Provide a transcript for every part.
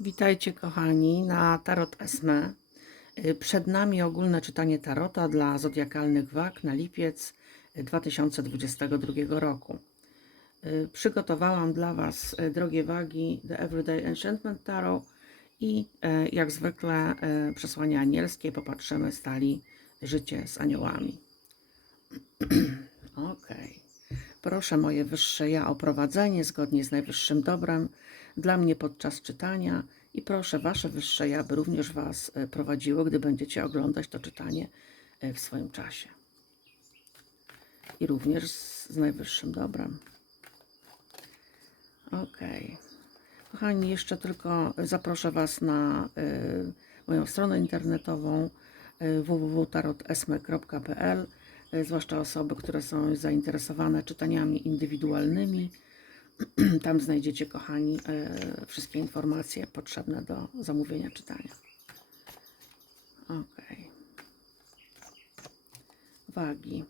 Witajcie kochani na Tarot Esme. Y, Przed nami ogólne czytanie Tarota dla zodiakalnych wag na lipiec y, 2022 roku. Y, Przygotowałam dla Was, y, drogie wagi, The Everyday Enchantment Tarot i y, jak zwykle y, przesłania anielskie. Popatrzymy stali życie z aniołami. Okej. Proszę moje wyższe ja o prowadzenie zgodnie z najwyższym dobrem dla mnie podczas czytania i proszę wasze wyższe ja, by również was e, prowadziło, gdy będziecie oglądać to czytanie e, w swoim czasie. I również z, najwyższym dobrem. Okej. Kochani, jeszcze tylko zaproszę Was na y, moją stronę internetową y, www.tarotesme.pl zwłaszcza osoby, które są zainteresowane czytaniami indywidualnymi. Tam znajdziecie, kochani, y, wszystkie informacje potrzebne do zamówienia czytania. Ok. Wagi.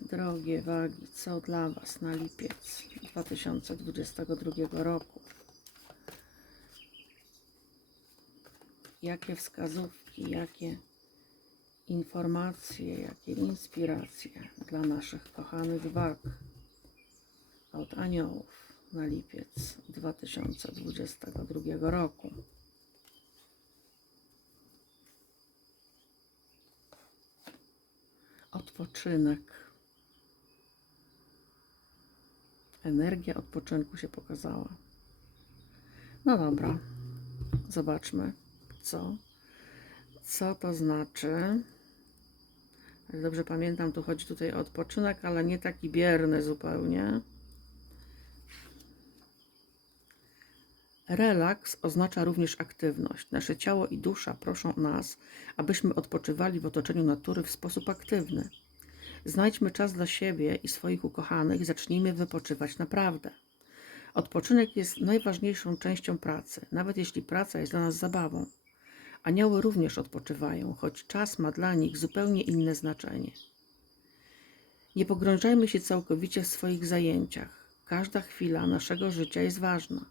Drogie wagi, co dla Was na lipiec 2022 roku? Jakie wskazówki, jakie informacje, jakie inspiracje dla naszych kochanych wag od aniołów na lipiec 2022 roku? Odpoczynek. Energia odpoczynku się pokazała. No dobra, zobaczmy, co, co to znaczy. Dobrze pamiętam, tu chodzi tutaj o odpoczynek, ale nie taki bierny zupełnie. Relaks oznacza również aktywność. Nasze ciało i dusza proszą nas, abyśmy odpoczywali w otoczeniu natury w sposób aktywny. Znajdźmy czas dla siebie i swoich ukochanych i zacznijmy wypoczywać naprawdę. Odpoczynek jest najważniejszą częścią pracy, nawet jeśli praca jest dla nas zabawą. Anioły również odpoczywają, choć czas ma dla nich zupełnie inne znaczenie. Nie pogrążajmy się całkowicie w swoich zajęciach. Każda chwila naszego życia jest ważna.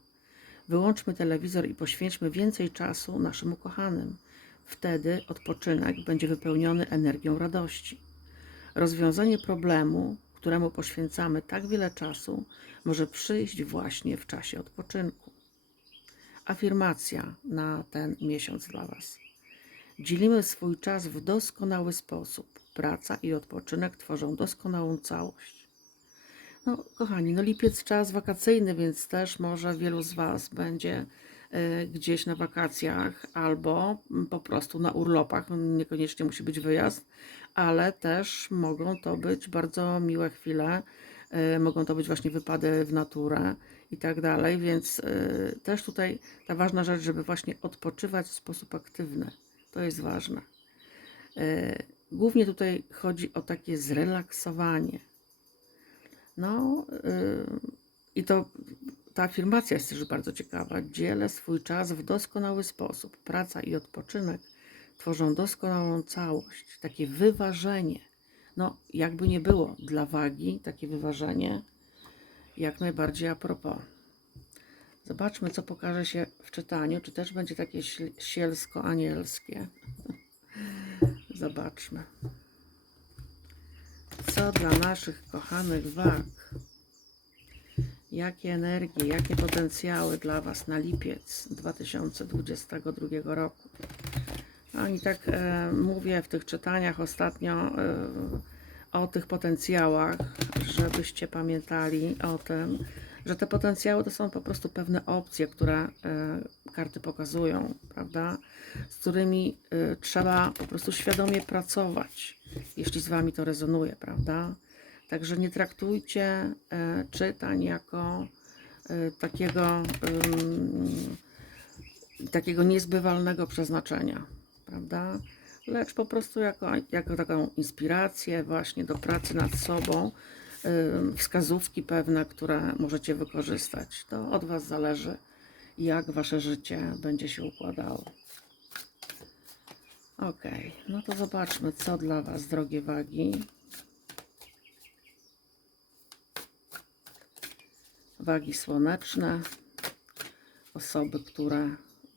Wyłączmy telewizor i poświęćmy więcej czasu naszym ukochanym. Wtedy odpoczynek będzie wypełniony energią radości. Rozwiązanie problemu, któremu poświęcamy tak wiele czasu, może przyjść właśnie w czasie odpoczynku. Afirmacja na ten miesiąc dla Was. Dzielimy swój czas w doskonały sposób. Praca i odpoczynek tworzą doskonałą całość. No, kochani, no lipiec czas wakacyjny, więc też może wielu z Was będzie y, gdzieś na wakacjach albo mm, po prostu na urlopach. Niekoniecznie musi być wyjazd, ale też mogą to być bardzo miłe chwile. Y, Mogą to być właśnie wypady w naturę i tak dalej, więc y, też tutaj ta ważna rzecz, żeby właśnie odpoczywać w sposób aktywny. To jest ważne. Y, Głównie tutaj chodzi o takie zrelaksowanie. No i to ta afirmacja jest też bardzo ciekawa. Dzielę swój czas w doskonały sposób. Praca i odpoczynek tworzą doskonałą całość, takie wyważenie. No, jakby nie było dla wagi, takie wyważenie jak najbardziej a propos. Zobaczmy, co pokaże się w czytaniu, czy też będzie takie sielsko-anielskie. Zobaczmy. Co dla naszych kochanych wag? Jakie energie, jakie potencjały dla Was na lipiec 2022 roku? No i tak e, mówię w tych czytaniach ostatnio e, o tych potencjałach, żebyście pamiętali o tym, że te potencjały to są po prostu pewne opcje, które e, karty pokazują, prawda? Z którymi e, trzeba po prostu świadomie pracować, jeśli z Wami to rezonuje, prawda? Także nie traktujcie e, czytań jako e, takiego, ym, takiego niezbywalnego przeznaczenia, prawda? Lecz po prostu jako, jako taką inspirację właśnie do pracy nad sobą, wskazówki pewne, które możecie wykorzystać. To od Was zależy, jak Wasze życie będzie się układało. Ok, no to zobaczmy, co dla Was, drogie wagi. Wagi słoneczne, osoby, które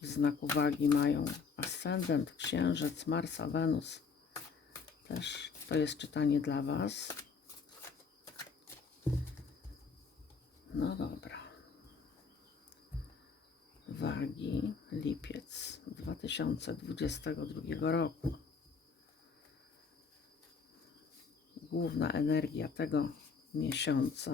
w znaku wagi mają ascendent, księżyc, Marsa, Wenus. Też to jest czytanie dla Was. No dobra. Wagi, lipiec 2022 roku. Główna energia tego miesiąca.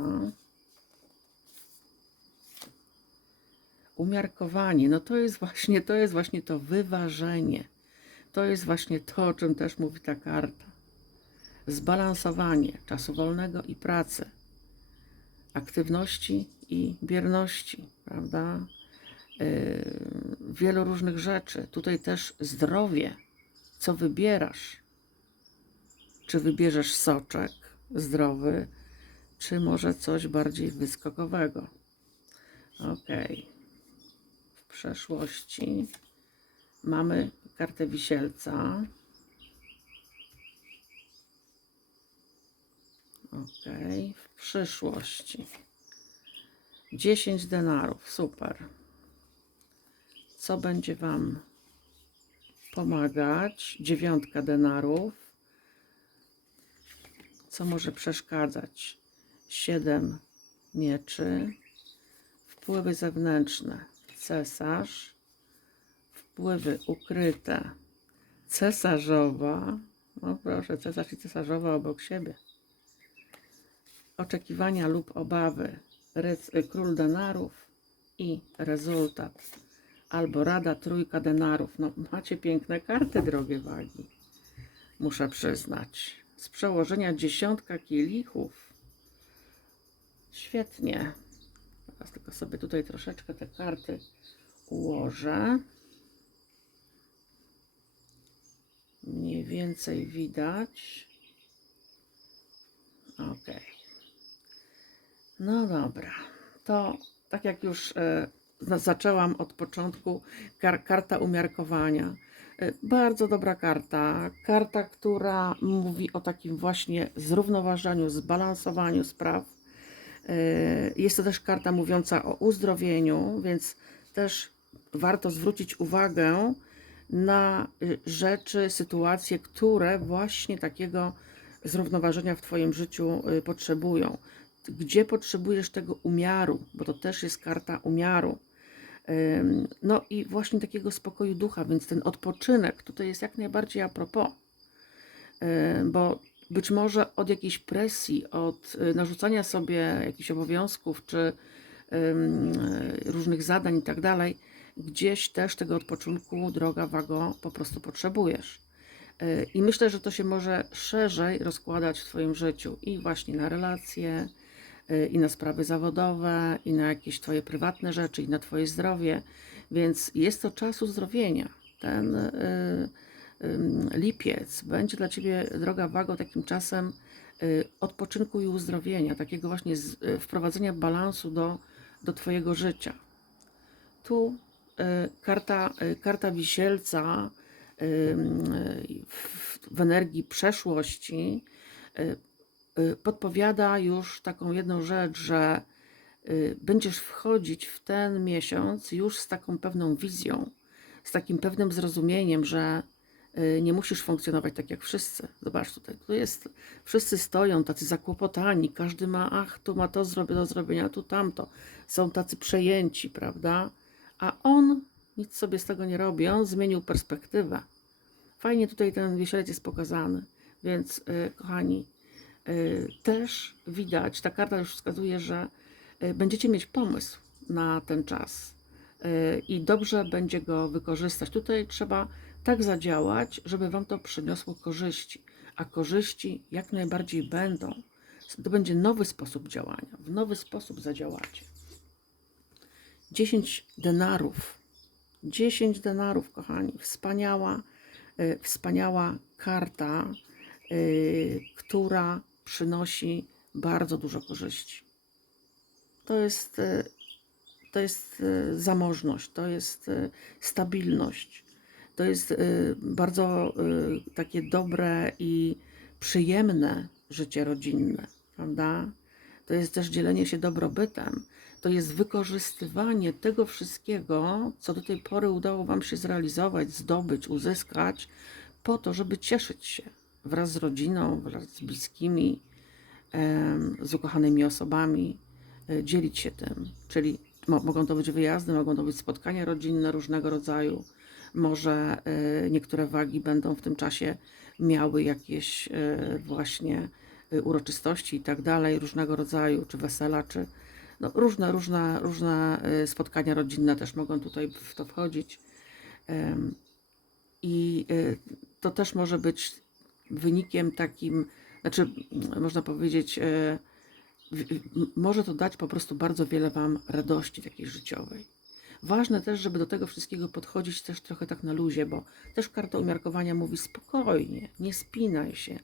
Umiarkowanie, no to jest właśnie, to jest właśnie to wyważenie. To jest właśnie to, o czym też mówi ta karta. Zbalansowanie czasu wolnego i pracy, aktywności i bierności, prawda? Yy, wielu różnych rzeczy. Tutaj też zdrowie. Co wybierasz? Czy wybierzesz soczek zdrowy, czy może coś bardziej wyskokowego? Okej. W przeszłości mamy kartę wisielca. Okej. W przyszłości 10 denarów. Super. Co będzie Wam pomagać? Dziewiątka denarów. Co może przeszkadzać? Siedem mieczy. Wpływy zewnętrzne. Cesarz. Wpływy ukryte. Cesarzowa. No proszę, cesarz i cesarzowa obok siebie. Oczekiwania lub obawy. Ryc- Król denarów i rezultat. Albo rada trójka denarów. No macie piękne karty, drogie wagi. Muszę przyznać. Z przełożenia dziesiątka kielichów. Świetnie. Teraz tylko sobie tutaj troszeczkę te karty ułożę. Mniej więcej widać. Ok. No dobra. To tak jak już za- zaczęłam od początku, kar, karta umiarkowania. E, Bardzo dobra karta. Karta, która mówi o takim właśnie zrównoważeniu, zbalansowaniu spraw. E, Jest to też karta mówiąca o uzdrowieniu, więc też warto zwrócić uwagę na y, rzeczy, sytuacje, które właśnie takiego zrównoważenia w Twoim życiu y, potrzebują. Gdzie potrzebujesz tego umiaru, bo to też jest karta umiaru. No i właśnie takiego spokoju ducha, więc ten odpoczynek tutaj jest jak najbardziej a propos, bo być może od jakiejś presji, od y, narzucania sobie jakichś obowiązków czy y, różnych zadań i tak dalej, gdzieś też tego odpoczynku, droga wago, po prostu potrzebujesz. Y, I myślę, że to się może szerzej rozkładać w Twoim życiu i właśnie na relacje, i na sprawy zawodowe, i na jakieś Twoje prywatne rzeczy, i na Twoje zdrowie. Więc jest to czas uzdrowienia. Ten y, ym, lipiec będzie dla Ciebie, droga wago, takim czasem y, odpoczynku i uzdrowienia, takiego właśnie y, wprowadzenia balansu do, do Twojego życia. Tu y, karta, karta wisielca w, energii przeszłości podpowiada już taką jedną rzecz, że będziesz wchodzić w ten miesiąc już z taką pewną wizją, z takim pewnym zrozumieniem, że nie musisz funkcjonować tak jak wszyscy. Zobacz tutaj, tu jest, wszyscy stoją tacy zakłopotani, każdy ma, ach, tu ma to zrobię do zrobienia, tu tamto. Są tacy przejęci, prawda? A on nic sobie z tego nie robi, on zmienił perspektywę. Fajnie tutaj ten wisielec jest pokazany, więc y, kochani, y, też widać, ta karta już wskazuje, że y, będziecie mieć pomysł na ten czas y, i dobrze będzie go wykorzystać. Tutaj trzeba tak zadziałać, żeby Wam to przyniosło korzyści, a korzyści jak najbardziej będą. To będzie nowy sposób działania, w nowy sposób zadziałacie. 10 denarów. 10 denarów, kochani. Wspaniała, y, wspaniała karta, y, która przynosi bardzo dużo korzyści. To jest, y, to jest zamożność, to jest stabilność, to jest y, bardzo y, takie dobre i przyjemne życie rodzinne, prawda? To jest też dzielenie się dobrobytem. to jest wykorzystywanie tego wszystkiego, co do tej pory udało Wam się zrealizować, zdobyć, uzyskać, po to, żeby cieszyć się wraz z rodziną, wraz z bliskimi, z ukochanymi osobami, e, dzielić się tym. Czyli mo mogą to być wyjazdy, mogą to być spotkania rodzinne różnego rodzaju. Może e, niektóre wagi będą w tym czasie miały jakieś e, właśnie e, uroczystości i tak dalej, różnego rodzaju, czy wesela, czy no, różne, różne, różne spotkania rodzinne też mogą tutaj w to wchodzić. I to też może być wynikiem takim, znaczy można powiedzieć, może to dać po prostu bardzo wiele Wam radości takiej życiowej. Ważne też, żeby do tego wszystkiego podchodzić też trochę tak na luzie, bo też karta umiarkowania mówi spokojnie, nie spinaj się,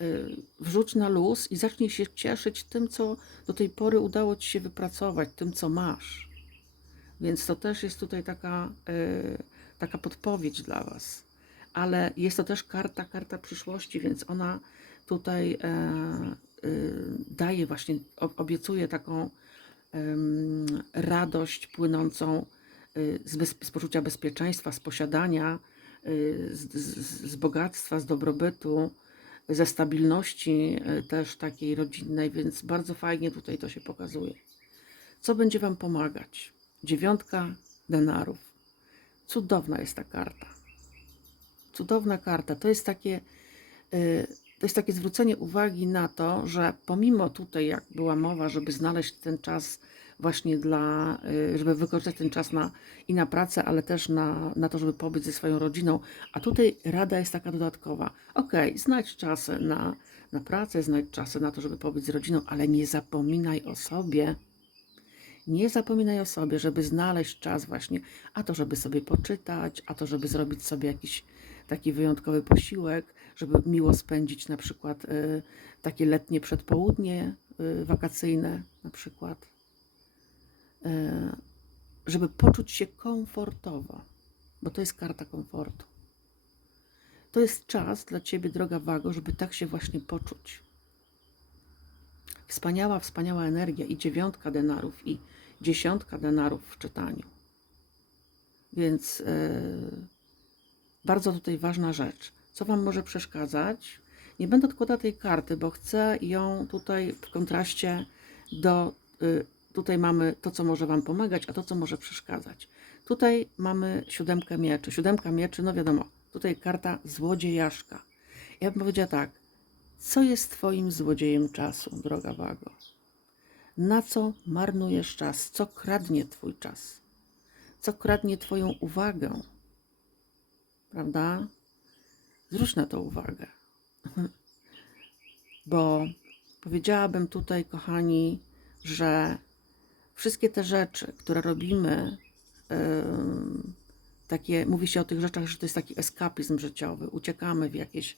y, wrzuć na luz i zacznij się cieszyć tym, co do tej pory udało Ci się wypracować, tym, co masz. Więc to też jest tutaj taka, y, taka podpowiedź dla Was. Ale jest to też karta, karta przyszłości, więc ona tutaj e, y, daje właśnie, obiecuje taką radość płynącą z, bez, z poczucia bezpieczeństwa, z posiadania, y, z, z, z bogactwa, z dobrobytu, ze stabilności y, też takiej rodzinnej, więc bardzo fajnie tutaj to się pokazuje. Co będzie Wam pomagać? Dziewiątka denarów. Cudowna jest ta karta. Cudowna karta. To jest takie, y, to jest takie zwrócenie uwagi na to, że pomimo tutaj, jak była mowa, żeby znaleźć ten czas właśnie dla, y, żeby wykorzystać ten czas na, i na pracę, ale też na, na to, żeby pobyć ze swoją rodziną, a tutaj rada jest taka dodatkowa. Okej, znajdź czasy na, na pracę, znajdź czasy na to, żeby pobyć z rodziną, ale nie zapominaj o sobie. Nie zapominaj o sobie, żeby znaleźć czas właśnie, a to, żeby sobie poczytać, a to, żeby zrobić sobie jakiś taki wyjątkowy posiłek, żeby miło spędzić na przykład y, takie letnie przedpołudnie y, wakacyjne na przykład, żeby poczuć się komfortowo, bo to jest karta komfortu. To jest czas dla Ciebie, droga Wago, żeby tak się właśnie poczuć. Wspaniała, wspaniała energia i dziewiątka denarów, i dziesiątka denarów w czytaniu. Więc yy, bardzo tutaj ważna rzecz. Co Wam może przeszkadzać? Nie będę odkładała tej karty, bo chcę ją tutaj w kontraście do. y, Tutaj mamy to, co może Wam pomagać, a to, co może przeszkadzać. Tutaj mamy siódemkę mieczy. Siódemka mieczy, no wiadomo, tutaj karta złodziejaszka. Ja bym powiedziała tak. Co jest Twoim złodziejem czasu, droga Wago? Na co marnujesz czas? Co kradnie Twój czas? Co kradnie Twoją uwagę? Prawda? Zwróć na to uwagę. Bo powiedziałabym tutaj, kochani, że wszystkie te rzeczy, które robimy, takie, mówi się o tych rzeczach, że to jest taki eskapizm życiowy. Uciekamy w jakieś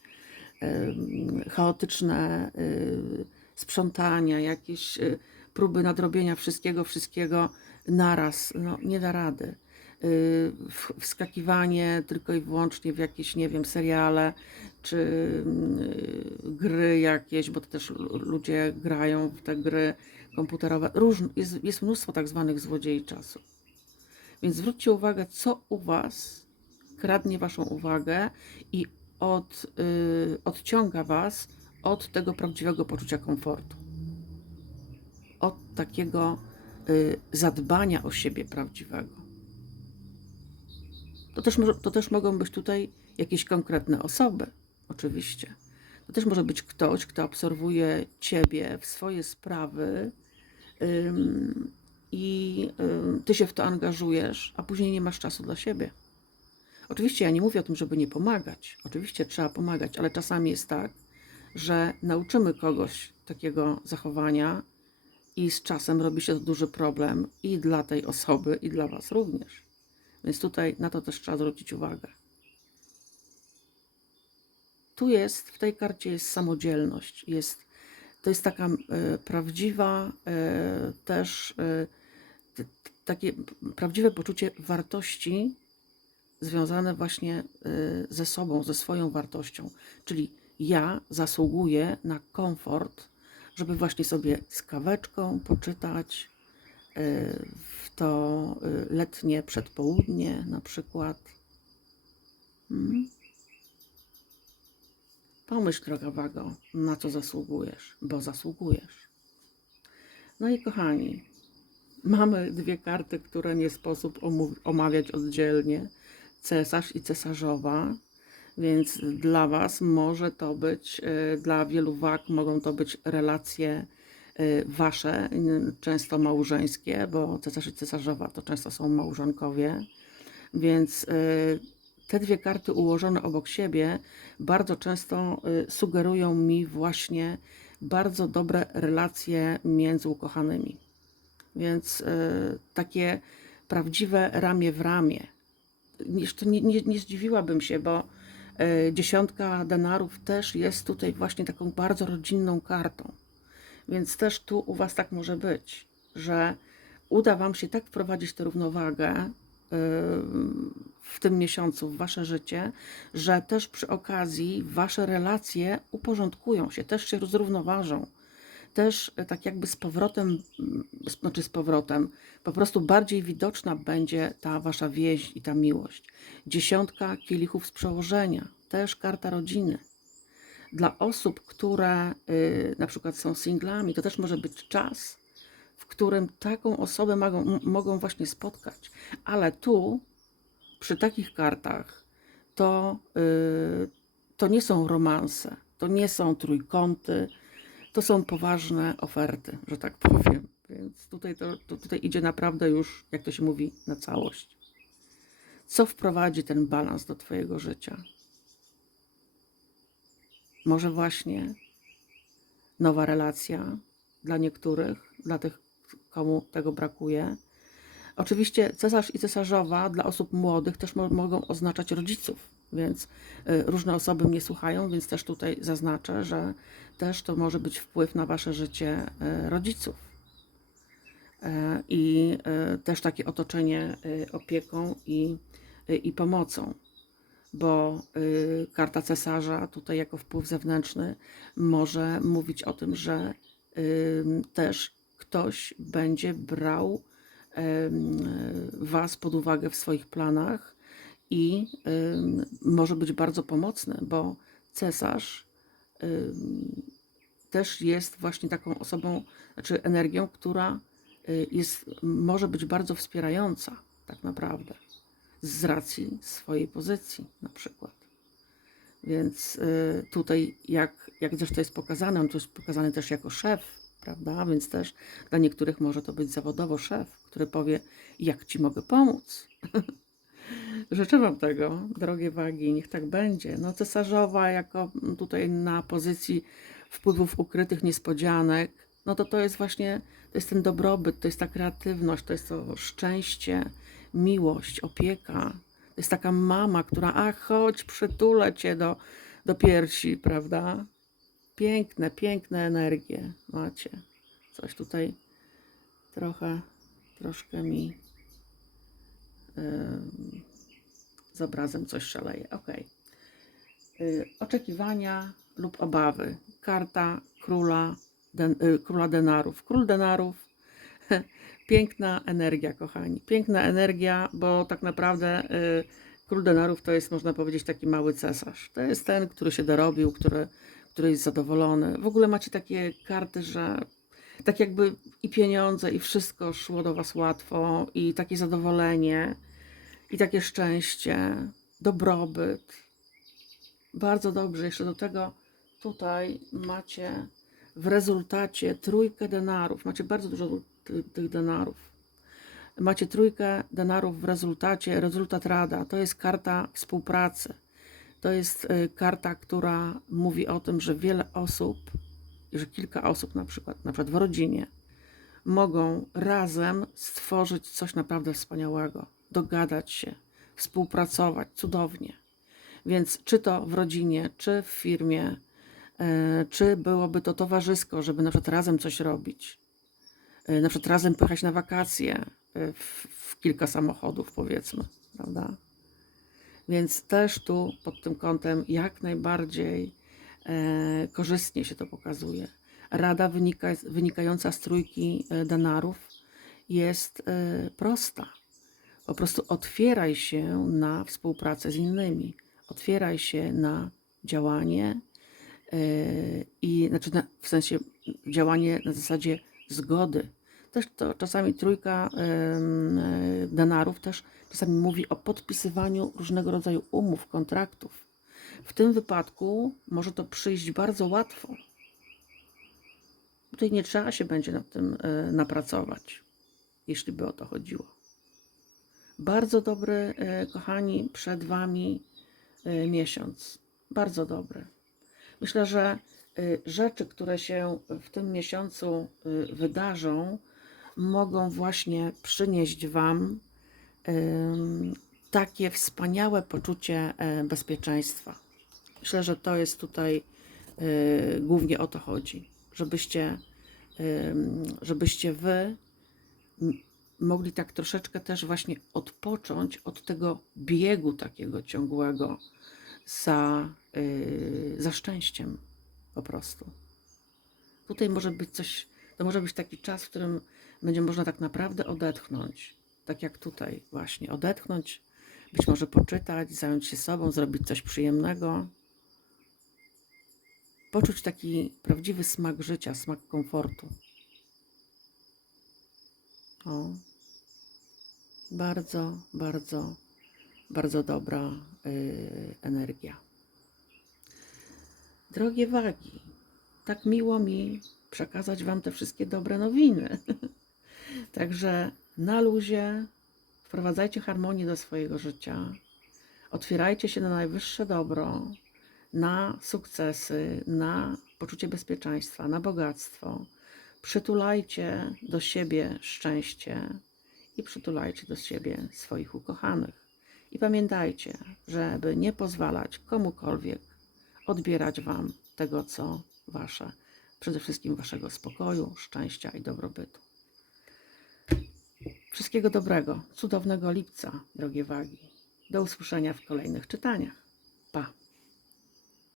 chaotyczne y, sprzątania, jakieś y, próby nadrobienia wszystkiego, wszystkiego naraz. No, nie da rady. Y, Wskakiwanie tylko i wyłącznie w jakieś, nie wiem, seriale czy gry jakieś, bo to też lu- ludzie grają w te gry komputerowe. Różn, jest, jest mnóstwo tak zwanych złodziei czasu. Więc zwróćcie uwagę, co u Was kradnie Waszą uwagę i od, y, odciąga Was od tego prawdziwego poczucia komfortu. Od takiego y, zadbania o siebie prawdziwego. To też, to też mogą być tutaj jakieś konkretne osoby, oczywiście. To też może być ktoś, kto obserwuje Ciebie w swoje sprawy i Ty się w to angażujesz, a później nie masz czasu dla siebie. Oczywiście ja nie mówię o tym, żeby nie pomagać. Oczywiście trzeba pomagać, ale czasami jest tak, że nauczymy kogoś takiego zachowania i z czasem robi się to duży problem i dla tej osoby, i dla Was również. Więc tutaj na to też trzeba zwrócić uwagę. Tu jest, w tej karcie jest samodzielność. Jest, to jest taka e, prawdziwa e, też e, takie prawdziwe poczucie wartości związane właśnie ze sobą, ze swoją wartością. Czyli ja zasługuję na komfort, żeby właśnie sobie z kaweczką poczytać, w to letnie przedpołudnie na przykład. Mm. Pomyśl, droga wago, na co zasługujesz, bo zasługujesz. No i kochani, mamy dwie karty, które nie sposób omawiać oddzielnie. Cesarz i cesarzowa. Więc dla Was może to być, e, dla wielu wag mogą to być relacje e, Wasze, często małżeńskie, bo cesarz i cesarzowa to często są małżonkowie. Więc e, te dwie karty ułożone obok siebie bardzo często e, sugerują mi właśnie bardzo dobre relacje między ukochanymi. Więc e, takie prawdziwe ramię w ramię. Nie, nie, nie zdziwiłabym się, bo e, dziesiątka denarów też jest tutaj właśnie taką bardzo rodzinną kartą. Więc też tu u Was tak może być, że uda Wam się tak wprowadzić tę równowagę w tym miesiącu w Wasze życie, że też przy okazji Wasze relacje uporządkują się, też się zrównoważą też e, tak jakby z powrotem, znaczy z powrotem, po prostu bardziej widoczna będzie ta wasza więź i ta miłość. Dziesiątka kielichów z przełożenia, też karta rodziny. Dla osób, które y, na przykład są singlami, to też może być czas, w którym taką osobę mogą, mogą właśnie spotkać. Ale tu, przy takich kartach, to, y, to nie są romanse, to nie są trójkąty, to są poważne oferty, że tak powiem. Więc tutaj, to, to tutaj idzie naprawdę już, jak to się mówi, na całość. Co wprowadzi ten balans do Twojego życia? Może właśnie nowa relacja dla niektórych, dla tych, komu tego brakuje. Oczywiście cesarz i cesarzowa dla osób młodych też mo- mogą oznaczać rodziców, więc y, różne osoby mnie słuchają, więc też tutaj zaznaczę, że też to może być wpływ na wasze życie y, rodziców. E, I y, też takie otoczenie y, opieką i, y, i pomocą, bo y, karta cesarza tutaj jako wpływ zewnętrzny może mówić o tym, że y, też ktoś będzie brał Was pod uwagę w swoich planach i może być bardzo pomocny, bo cesarz też jest właśnie taką osobą, znaczy energią, która y, jest, może być bardzo wspierająca, tak naprawdę, z racji swojej pozycji, na przykład. Więc y, tutaj, jak, jak zresztą jest pokazane, on tu jest pokazany też jako szef, prawda? Więc też dla niektórych może to być zawodowo szef, który powie, jak ci mogę pomóc. Życzę Wam tego, drogie wagi, niech tak będzie. No, cesarzowa, jako tutaj na pozycji wpływów ukrytych, niespodzianek, no to to jest właśnie, to jest ten dobrobyt, to jest ta kreatywność, to jest to szczęście, miłość, opieka. To jest taka mama, która, a chodź, przytulę cię do, do piersi, prawda? Piękne, piękne energie macie. Coś tutaj trochę, troszkę mi ym, z obrazem coś szaleje. Ok. Oczekiwania lub obawy. Karta króla, den, y, króla denarów. Król denarów. Piękna energia, kochani. Piękna energia, bo tak naprawdę y, król denarów to jest, można powiedzieć, taki mały cesarz. To jest ten, który się dorobił, który, który jest zadowolony. W ogóle macie takie karty, że tak jakby i pieniądze, i wszystko szło do Was łatwo, i takie zadowolenie, i takie szczęście, dobrobyt. Bardzo dobrze. Jeszcze do tego tutaj macie w rezultacie trójkę denarów. Macie bardzo dużo ty- tych denarów. Macie trójkę denarów w rezultacie. Rezultat rada to jest karta współpracy. To jest y, karta, która mówi o tym, że wiele osób, że kilka osób na przykład, na przykład w rodzinie, mogą razem stworzyć coś naprawdę wspaniałego, dogadać się, współpracować cudownie. Więc czy to w rodzinie, czy w firmie, e, czy byłoby to towarzysko, żeby na przykład razem coś robić, e, na przykład razem pojechać na wakacje w, w kilka samochodów, powiedzmy, prawda? Więc też tu pod tym kątem jak najbardziej e, korzystnie się to pokazuje. Rada wynika, wynikająca z trójki e, denarów jest e, prosta. Po prostu otwieraj się na współpracę z innymi, otwieraj się na działanie e, i znaczy na, w sensie działanie na zasadzie zgody. Też to czasami trójka e, denarów też czasami mówi o podpisywaniu różnego rodzaju umów, kontraktów. W tym wypadku może to przyjść bardzo łatwo. Tutaj nie trzeba się będzie nad tym e, napracować, jeśli by o to chodziło. Bardzo dobry, e, kochani, przed Wami miesiąc. Bardzo dobry. Myślę, że rzeczy, które się w tym miesiącu wydarzą, mogą właśnie przynieść Wam takie wspaniałe poczucie e, bezpieczeństwa. Myślę, że to jest tutaj e, głównie o to chodzi, żebyście, żebyście Wy mogli tak troszeczkę też właśnie odpocząć od tego biegu takiego ciągłego za, y, za szczęściem po prostu. Tutaj może być coś, to może być taki czas, w którym będzie można tak naprawdę odetchnąć. Tak jak tutaj właśnie, odetchnąć, być może poczytać, zająć się sobą, zrobić coś przyjemnego. Poczuć taki prawdziwy smak życia, smak komfortu. O. Bardzo, bardzo, bardzo dobra y, energia. Drogie wagi, tak miło mi przekazać Wam te wszystkie dobre nowiny. Także na luzie wprowadzajcie harmonię do swojego życia. Otwierajcie się na najwyższe dobro, na sukcesy, na poczucie bezpieczeństwa, na bogactwo. Przytulajcie do siebie szczęście i przytulajcie do siebie swoich ukochanych. I pamiętajcie, żeby nie pozwalać komukolwiek odbierać Wam tego, co Wasze, przede wszystkim Waszego spokoju, szczęścia i dobrobytu. Wszystkiego dobrego, cudownego lipca, drogie wagi. Do usłyszenia w kolejnych czytaniach. Pa!